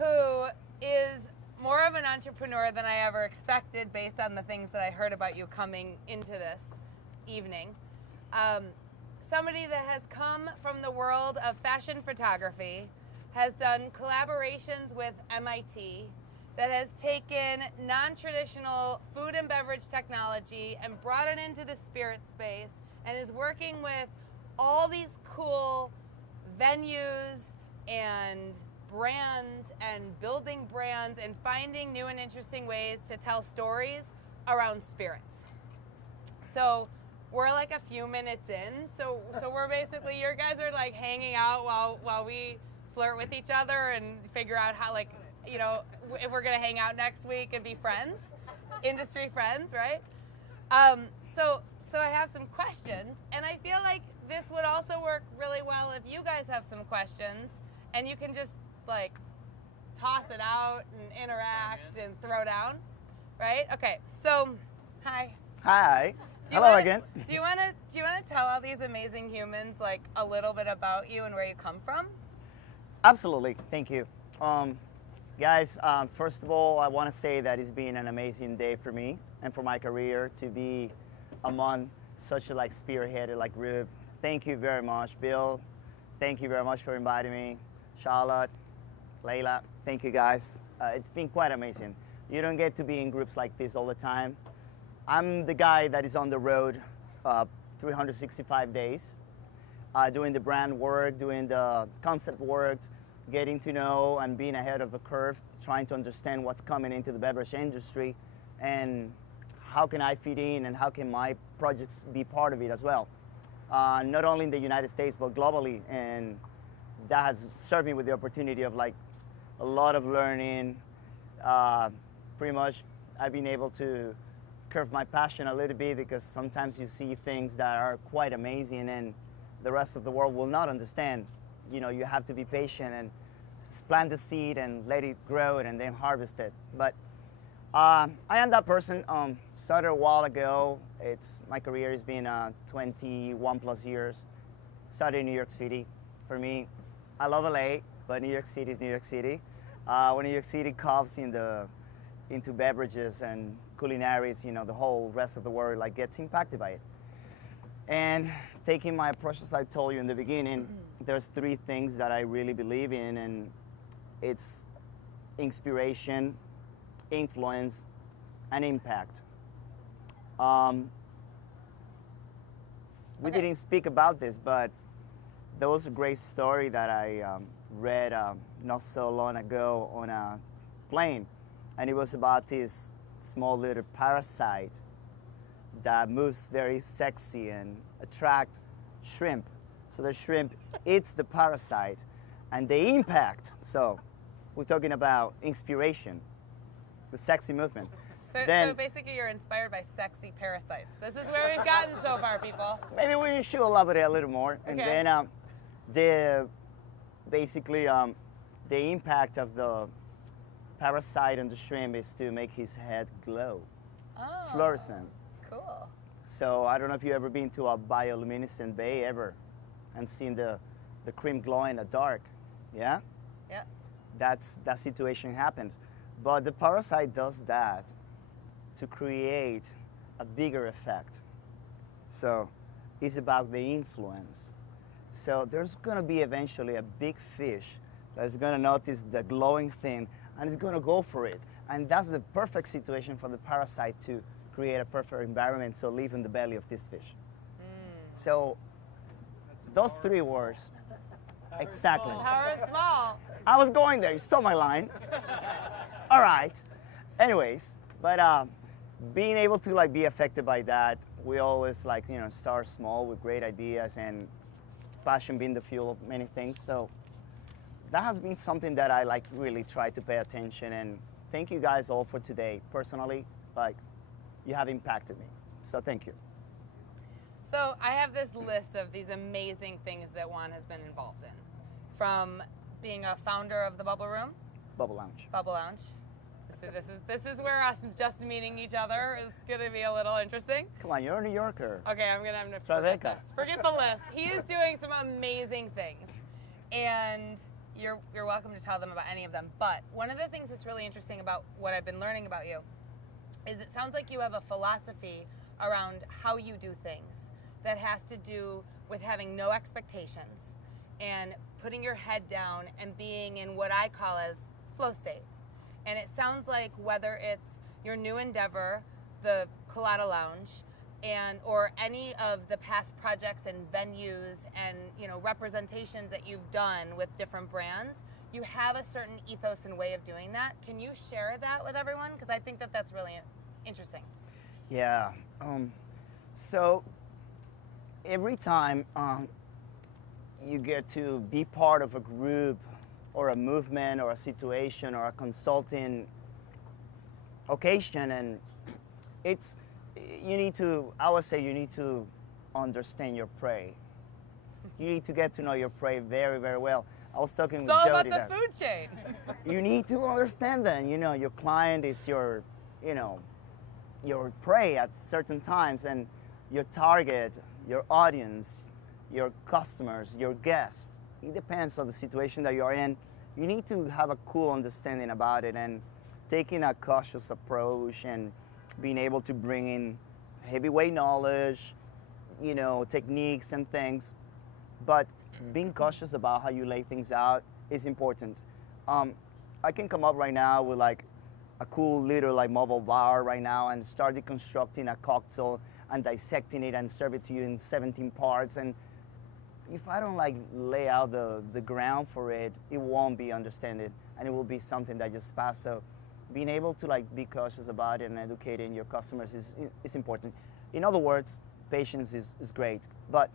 who is more of an entrepreneur than I ever expected based on the things that I heard about you coming into this evening. Somebody that has come from the world of fashion photography, has done collaborations with MIT, that has taken non-traditional food and beverage technology and brought it into the spirit space, and is working with all these cool venues and brands and building brands and finding new and interesting ways to tell stories around spirits. So we're like a few minutes in, so we're basically, your guys are like hanging out while we flirt with each other and figure out how, like, you know, if we're gonna hang out next week and be friends, industry friends, right? So I have some questions, and I feel like this would also work really well if you guys have some questions, and you can just like toss it out and interact and throw down, right? Okay, so hi. Hi. Hello again. Do you want to tell all these amazing humans like a little bit about you and where you come from? Absolutely. Thank you. Guys, first of all, I want to say that it's been an amazing day for me and for my career to be among such a like spearheaded like group. Thank you very much, Bill. Thank you very much for inviting me. Charlotte, Layla, thank you guys. It's been quite amazing. You don't get to be in groups like this all the time. I'm the guy that is on the road 365 days, doing the brand work, doing the concept work, getting to know and being ahead of the curve, trying to understand what's coming into the beverage industry and how can I fit in and how can my projects be part of it as well. Not only in the United States, but globally. And that has served me with the opportunity of like a lot of learning. Pretty much I've been able to curve my passion a little bit because sometimes you see things that are quite amazing and the rest of the world will not understand. You know, you have to be patient and plant the seed and let it grow and then harvest it. But I am that person. Started a while ago. My career has been 21 plus years. Started in New York City. For me, I love LA, but New York City is New York City. When New York City comes into beverages and culinaries, you know, the whole rest of the world like gets impacted by it. And taking my approach, as I told you in the beginning, there's three things that I really believe in, and it's inspiration, influence, and impact. We didn't speak about this, but there was a great story that I read not so long ago on a plane, and it was about this small little parasite that moves very sexy and attract shrimp. So the shrimp eats the parasite and the impact. So we're talking about inspiration, the sexy movement. So basically you're inspired by sexy parasites. This is where we've gotten so far, people. Maybe we should elaborate a little more. And okay. Then the impact of the parasite on the shrimp is to make his head glow, fluorescent. Cool. So I don't know if you've ever been to a bioluminescent bay ever and seen the cream glow in the dark. Yeah? Yeah. That situation happens. But the parasite does that to create a bigger effect. So it's about the influence. So there's gonna be eventually a big fish that's gonna notice the glowing thing and it's gonna go for it. And that's the perfect situation for the parasite to create a perfect environment so live in the belly of this fish. So those three words, exactly. Power is small. I was going there, you stole my line. All right, anyways, but being able to like be affected by that, we always like, you know, start small with great ideas and passion being the fuel of many things. So that has been something that I like really try to pay attention, and thank you guys all for today. Personally, like, you have impacted me, so thank you. So I have this list of these amazing things that Juan has been involved in, from being a founder of the Bubble Room. Bubble Lounge. Bubble Lounge. This is where us just meeting each other is going to be a little interesting. Come on, you're a New Yorker. Okay, I'm going to forget this. Forget the list. He is doing some amazing things. And you're welcome to tell them about any of them. But one of the things that's really interesting about what I've been learning about you is it sounds like you have a philosophy around how you do things that has to do with having no expectations and putting your head down and being in what I call as flow state. And it sounds like whether it's your new endeavor, the Colada Lounge, or any of the past projects and venues and representations that you've done with different brands, you have a certain ethos and way of doing that. Can you share that with everyone? Because I think that that's really interesting. Yeah. So every time you get to be part of a group or a movement or a situation or a consulting occasion, and I would say you need to understand your prey. You need to get to know your prey very, very well. I was talking with Jody. It's all about the food chain. You need to understand them. Your client is your prey at certain times, and your target, your audience, your customers, your guests. It depends on the situation that you're in. You need to have a cool understanding about it and taking a cautious approach and being able to bring in heavyweight knowledge, techniques and things, but being cautious about how you lay things out is important. I can come up right now with like a cool little like mobile bar right now and start deconstructing a cocktail and dissecting it and serve it to you in 17 parts. And if I don't like lay out the ground for it, it won't be understood and it will be something that just pass. So being able to like be cautious about it and educating your customers is important. In other words, patience is great. But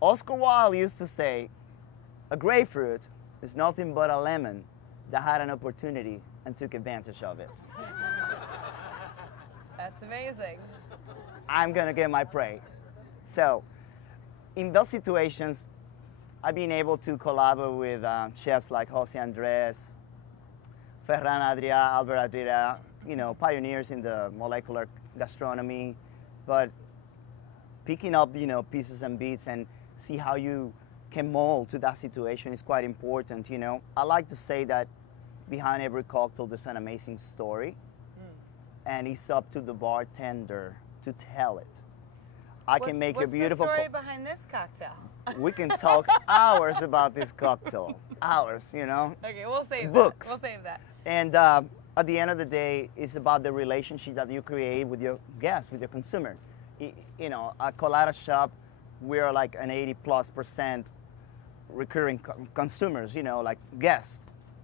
Oscar Wilde used to say, a grapefruit is nothing but a lemon that had an opportunity and took advantage of it. That's amazing. I'm gonna get my prey. So in those situations, I've been able to collaborate with chefs like Jose Andres, Ferran Adrià, Albert Adrià, pioneers in the molecular gastronomy, but picking up, pieces and bits and see how you can mold to that situation is quite important, I like to say that behind every cocktail there's an amazing story, and it's up to the bartender to tell it. I can make a beautiful. What's the story behind this cocktail? We can talk hours about this cocktail, hours, Okay, we'll save Books. that. We'll save that. And at the end of the day, it's about the relationship that you create with your guests, with your consumer. At Colada shop, we're like an 80+% recurring consumers, like guests.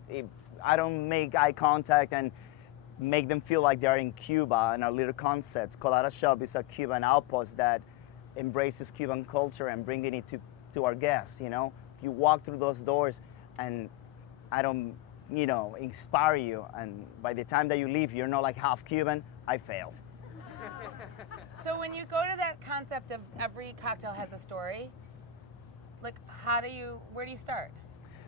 If I don't make eye contact and make them feel like they're in Cuba and our little concepts. Colada shop is a Cuban outpost that embraces Cuban culture and bringing it to our guests, You walk through those doors and I don't, inspire you, and by the time that you leave, you're not like half Cuban, I failed. So when you go to that concept of every cocktail has a story, like where do you start?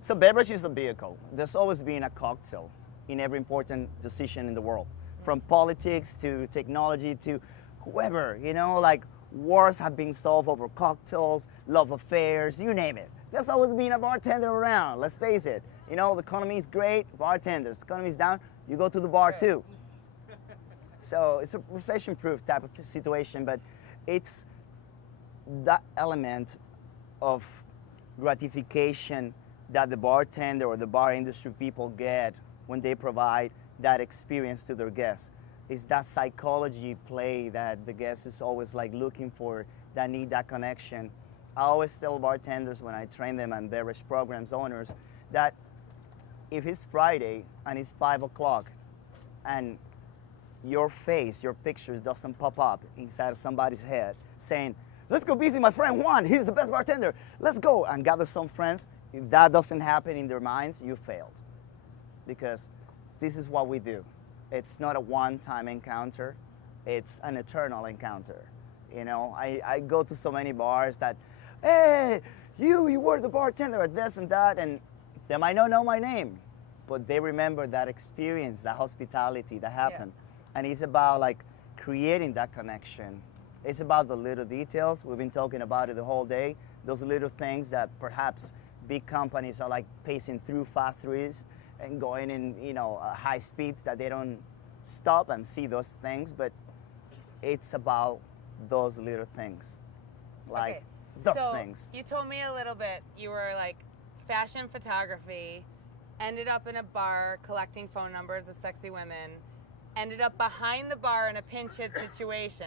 So beverage is a vehicle. There's always been a cocktail in every important decision in the world, from politics to technology to whoever, like wars have been solved over cocktails, love affairs, you name it. There's always been a bartender around, let's face it. The economy is great, bartenders. The economy is down, you go to the bar too. So it's a recession-proof type of situation, but it's that element of gratification that the bartender or the bar industry people get when they provide that experience to their guests. It's that psychology play that the guest is always like looking for, that need that connection. I always tell bartenders when I train them and beverage programs owners that if it's Friday and it's 5 o'clock and your face, your picture doesn't pop up inside of somebody's head saying, let's go visit my friend Juan, he's the best bartender, let's go and gather some friends. If that doesn't happen in their minds, you failed. Because this is what we do. It's not a one-time encounter, it's an eternal encounter. I go to so many bars that, hey, you were the bartender at this and that, and they might not know my name, but they remember that experience, that hospitality that happened. Yeah. And it's about like creating that connection. It's about the little details. We've been talking about it the whole day. Those little things that perhaps big companies are like pacing through factories and going in, high speeds that they don't stop and see those things, but it's about those little things, like Okay, those so things. you told me a little bit. You were like fashion photography, ended up in a bar collecting phone numbers of sexy women, ended up behind the bar in a pinch hit situation,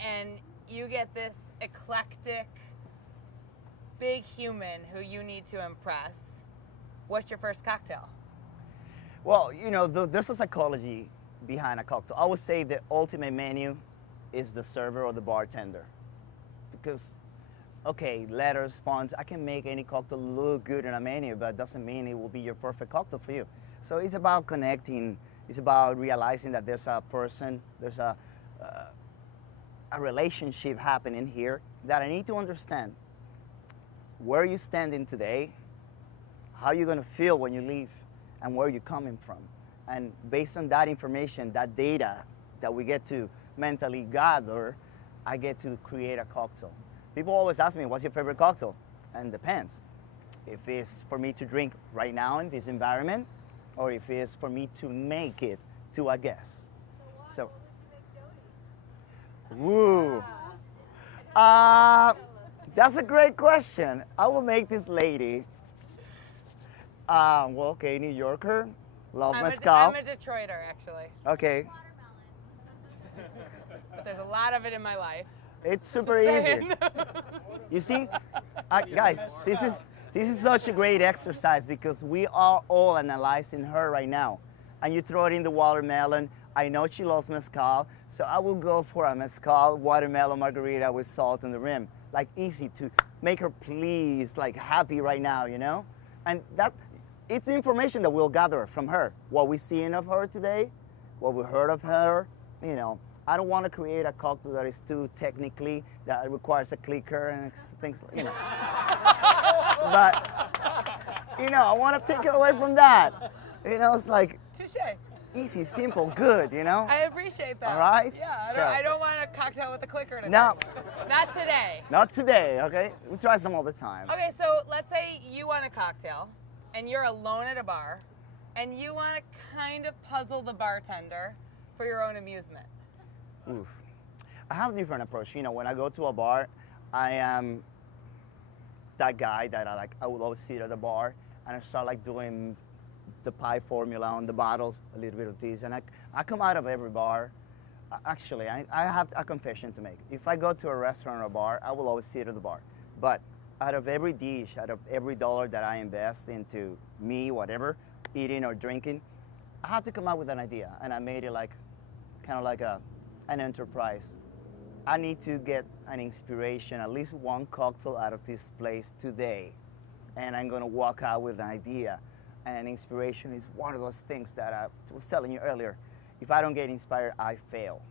and you get this eclectic, big human who you need to impress. What's your first cocktail? Well, there's a psychology behind a cocktail. I would say the ultimate menu is the server or the bartender. Because, okay, letters, fonts, I can make any cocktail look good in a menu, but it doesn't mean it will be your perfect cocktail for you. So it's about connecting. It's about realizing that there's a person, there's a relationship happening here that I need to understand. Where you standing today, how you're gonna feel when you leave, and where you're coming from. And based on that information, that data that we get to mentally gather, I get to create a cocktail. People always ask me, what's your favorite cocktail? And it depends. If it's for me to drink right now in this environment, or if it's for me to make it to a guest. So, woo. That's a great question. I will make this lady. Well, okay, New Yorker, love mezcal. I'm a Detroiter, actually. Okay. But there's a lot of it in my life. It's super easy. You see, guys, this is such a great exercise because we are all analyzing her right now. And you throw it in the watermelon. I know she loves mezcal, so I will go for a mezcal watermelon margarita with salt on the rim. Like easy to make her pleased, like happy right now, And it's the information that we'll gather from her. What we seen of her today, what we heard of her, I don't want to create a cocktail that is too technically, that requires a clicker and things, But, I want to take it away from that. It's like Touche. easy, simple, good, I appreciate that. All right? Yeah, I don't want a cocktail with a clicker today. No. Not today. Not today, okay? We try some all the time. Okay, so let's say you want a cocktail, and you're alone at a bar, and you want to kind of puzzle the bartender for your own amusement. Oof. I have a different approach. When I go to a bar, I am that guy that I would always sit at the bar and I start like doing the pie formula on the bottles, a little bit of this, and I come out of every bar. Actually, I have a confession to make. If I go to a restaurant or a bar, I will always sit at the bar. But out of every dish, out of every dollar that I invest into me, whatever, eating or drinking, I have to come up with an idea, and I made it like kind of like an enterprise. I need to get an inspiration, at least one cocktail out of this place today, and I'm gonna walk out with an idea. And inspiration is one of those things that I was telling you earlier. If I don't get inspired, I fail.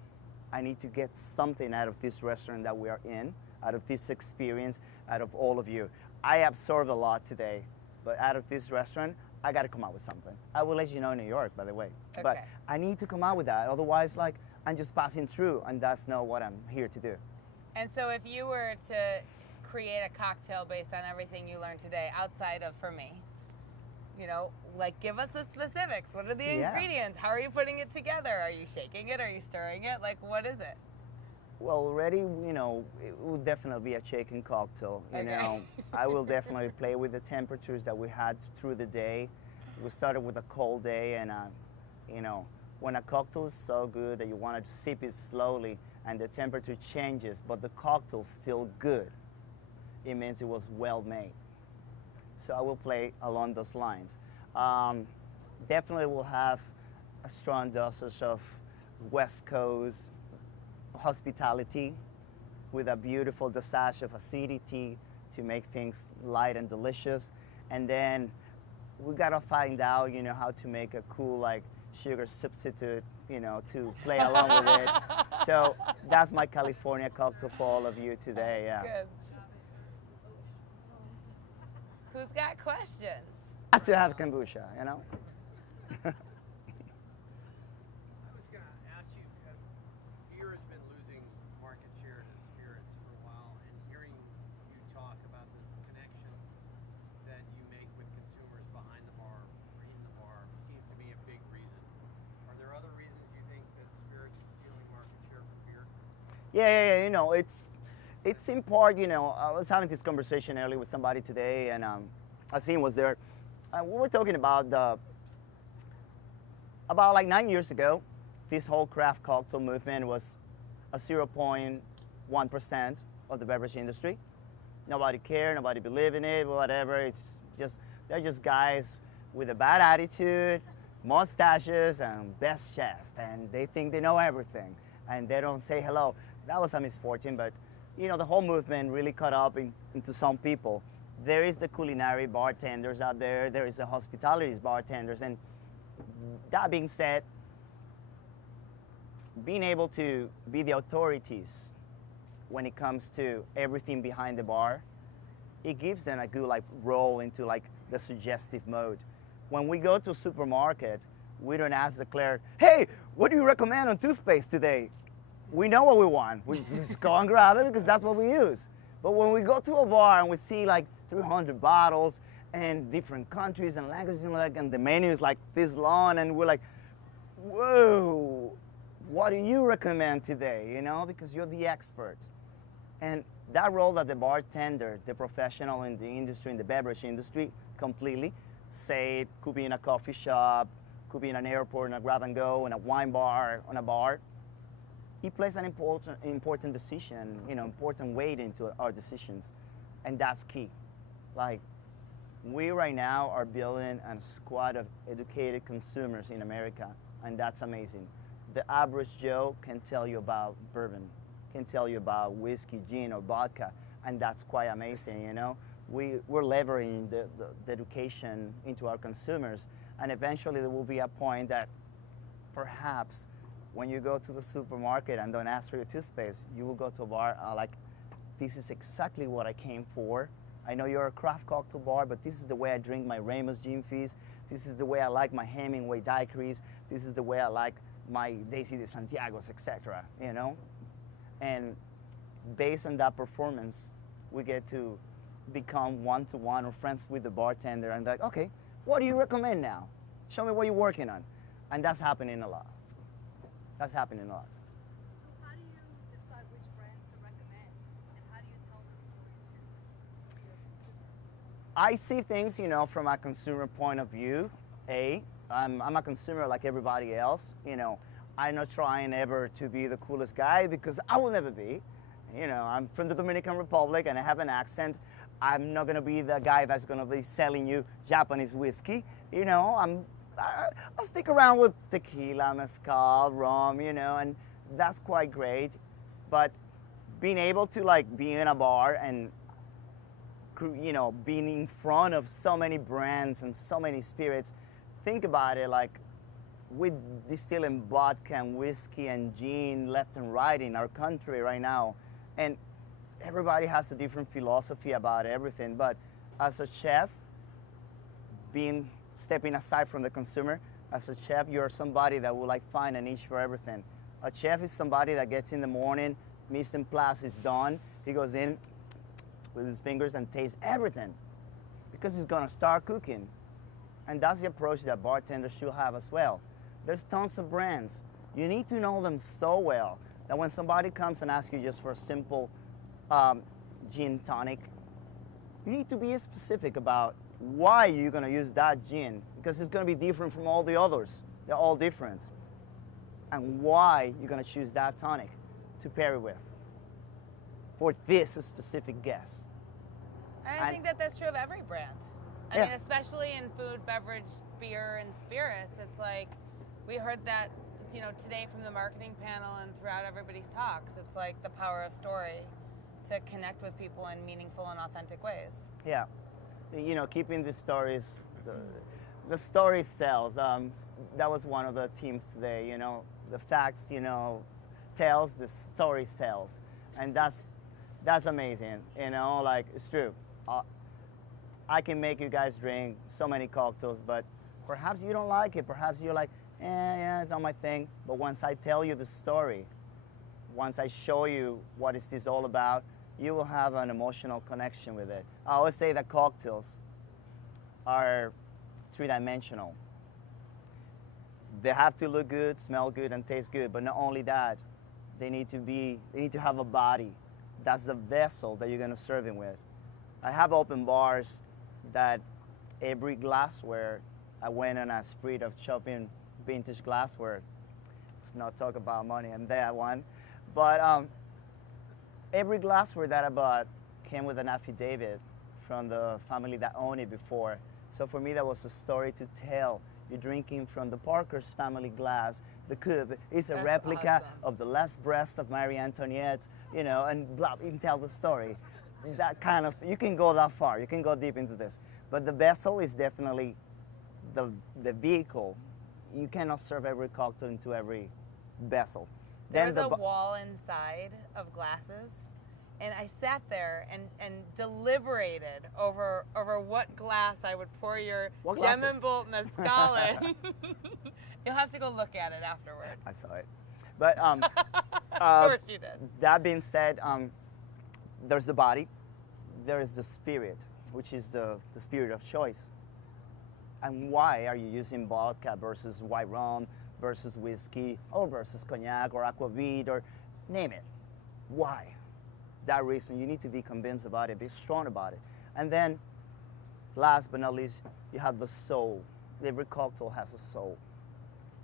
I need to get something out of this restaurant that we are in, out of this experience, out of all of you. I absorbed a lot today, but out of this restaurant, I gotta come out with something. I will let you know in New York, by the way. Okay. But I need to come out with that, otherwise I'm just passing through, and that's not what I'm here to do. And so if you were to create a cocktail based on everything you learned today, outside of, for me, give us the specifics. What are the ingredients? How are you putting it together? Are you shaking it? Are you stirring it? What is it? Well, already, it will definitely be a shaken cocktail. Okay. I will definitely play with the temperatures that we had through the day. We started with a cold day, and when a cocktail is so good that you want to sip it slowly and the temperature changes, but the cocktail's still good, it means it was well made. So I will play along those lines. Definitely will have a strong dosage of West Coast hospitality with a beautiful dosage of acidity to make things light and delicious. And then we gotta find out, how to make a cool sugar substitute, to play along with it. So that's my California cocktail for all of you today. Yeah. Good. Who's got questions? I still have kombucha, I was going to ask you, beer has been losing market share to spirits for a while, and hearing you talk about this connection Yeah. You know, it's in part. You know, I was having this conversation earlier with somebody today, and Asim was there. We were talking about about like 9 years ago, this whole craft cocktail movement was a 0.1% of the beverage industry. Nobody cared, nobody believed in it, whatever. It's just, they're just guys with a bad attitude, mustaches, and best chest, and they think they know everything, and they don't say hello. That was a misfortune, but you know, the whole movement really caught up into some people. There is the culinary bartenders out there, there is the hospitality bartenders, and that being said, being able to be the authorities when it comes to everything behind the bar, it gives them a good like role into like the suggestive mode. When we go to a supermarket, we don't ask the clerk, hey, what do you recommend on toothpaste today? We know what we want. We just go and grab it because that's what we use. But when we go to a bar and we see like 300 bottles and different countries and languages and the menu is like this long, and we're like, whoa, what do you recommend today? You know, because you're the expert. And that role that the bartender, the professional in the industry, in the beverage industry, completely, say it could be in a coffee shop, could be in an airport, in a grab and go, in a wine bar, on a bar. He plays an important decision, you know, important weight into our decisions, and that's key. Like, we right now are building a squad of educated consumers in America, and that's amazing. The average Joe can tell you about bourbon, can tell you about whiskey, gin, or vodka, and that's quite amazing, you know? We're leveraging the education into our consumers, and eventually there will be a point that perhaps when you go to the supermarket and don't ask for your toothpaste, you will go to a bar like, this is exactly what I came for. I know you're a craft cocktail bar, but this is the way I drink my Ramos Gin Fizz. This is the way I like my Hemingway daiquiris. This is the way I like my Daisy de Santiago's, etc. You know, and based on that performance, we get to become one-to-one or friends with the bartender, and like, okay, what do you recommend now? Show me what you're working on, and that's happening a lot. That's happening a lot. So how do you decide which brands to recommend, and how do you tell the story to your consumers? I see things, you know, from a consumer point of view. I'm a consumer like everybody else. You know, I'm not trying ever to be the coolest guy because I will never be. You know, I'm from the Dominican Republic and I have an accent. I'm not gonna be the guy that's gonna be selling you Japanese whiskey. You know, I'll stick around with tequila, mezcal, rum, you know, and that's quite great. But being able to like be in a bar and, you know, being in front of so many brands and so many spirits, think about it, like we distilling vodka and whiskey and gin left and right in our country right now. And everybody has a different philosophy about everything. But as a chef, stepping aside from the consumer, as a chef, you're somebody that will like find a niche for everything. A chef is somebody that gets in the morning, mise en place is done, he goes in with his fingers and tastes everything because he's gonna start cooking. And that's the approach that bartenders should have as well. There's tons of brands. You need to know them so well that when somebody comes and asks you just for a simple gin tonic, you need to be specific about why you're gonna use that gin, because it's gonna be different from all the others. They're all different. And why you're gonna choose that tonic to pair it with for this specific guest. And I think that that's true of every brand. I mean, especially in food, beverage, beer, and spirits. It's like, we heard that, you know, today from the marketing panel and throughout everybody's talks. It's like the power of story to connect with people in meaningful and authentic ways. Yeah, you know, keeping the stories, the story sells. That was one of the themes today, you know, the facts, you know, tells, the story sells. And that's amazing, you know, like, it's true. I can make you guys drink so many cocktails, but perhaps you don't like it. Perhaps you're like, yeah, it's not my thing. But once I tell you the story, once I show you what is this all about, you will have an emotional connection with it. I always say that cocktails are three-dimensional. They have to look good, smell good, and taste good, but not only that, They need to have a body. That's the vessel that you're gonna serve it with. I have open bars that every glassware, I went on a spree of shopping vintage glassware. Let's not talk about money on that one. But every glassware that I bought came with an affidavit from the family that owned it before. So for me, that was a story to tell. You're drinking from the Parker's family glass. The cup is a That's replica awesome. of the last breast of Marie Antoinette, you know, and blah, you can tell the story. That kind of, you can go that far, you can go deep into this. But the vessel is definitely the vehicle. You cannot serve every cocktail into every vessel. There was the a bo- wall inside of glasses, and I sat there and deliberated over what glass I would pour your What Gem glasses? and Bolt mezcal in. You'll have to go look at it afterward. I saw it. But Of course you did. that being said, there's the body, there is the spirit, which is the spirit of choice. And why are you using vodka versus white rum versus whiskey or versus cognac or aquavit or name it? Why? That reason, you need to be convinced about it, be strong about it. And then, last but not least, you have the soul. Every cocktail has a soul.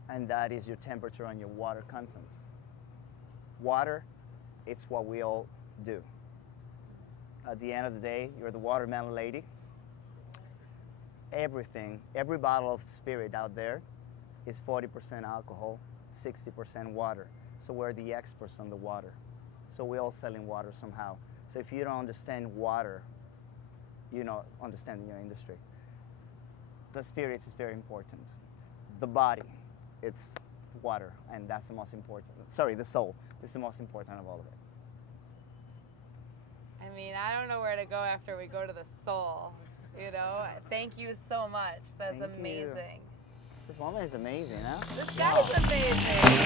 And that is your temperature and your water content. Water, it's what we all do. At the end of the day, you're the watermelon lady. Everything, every bottle of spirit out there is 40% alcohol, 60% water. So we're the experts on the water. So we're all selling water somehow. So if you don't understand water, you're not understanding your industry. The spirit is very important. The body, it's water, and that's the most important. Sorry, the soul is the most important of all of it. I mean, I don't know where to go after we go to the soul. You know, thank you so much. That's Thank you. amazing. This woman is amazing, huh? This guy's amazing.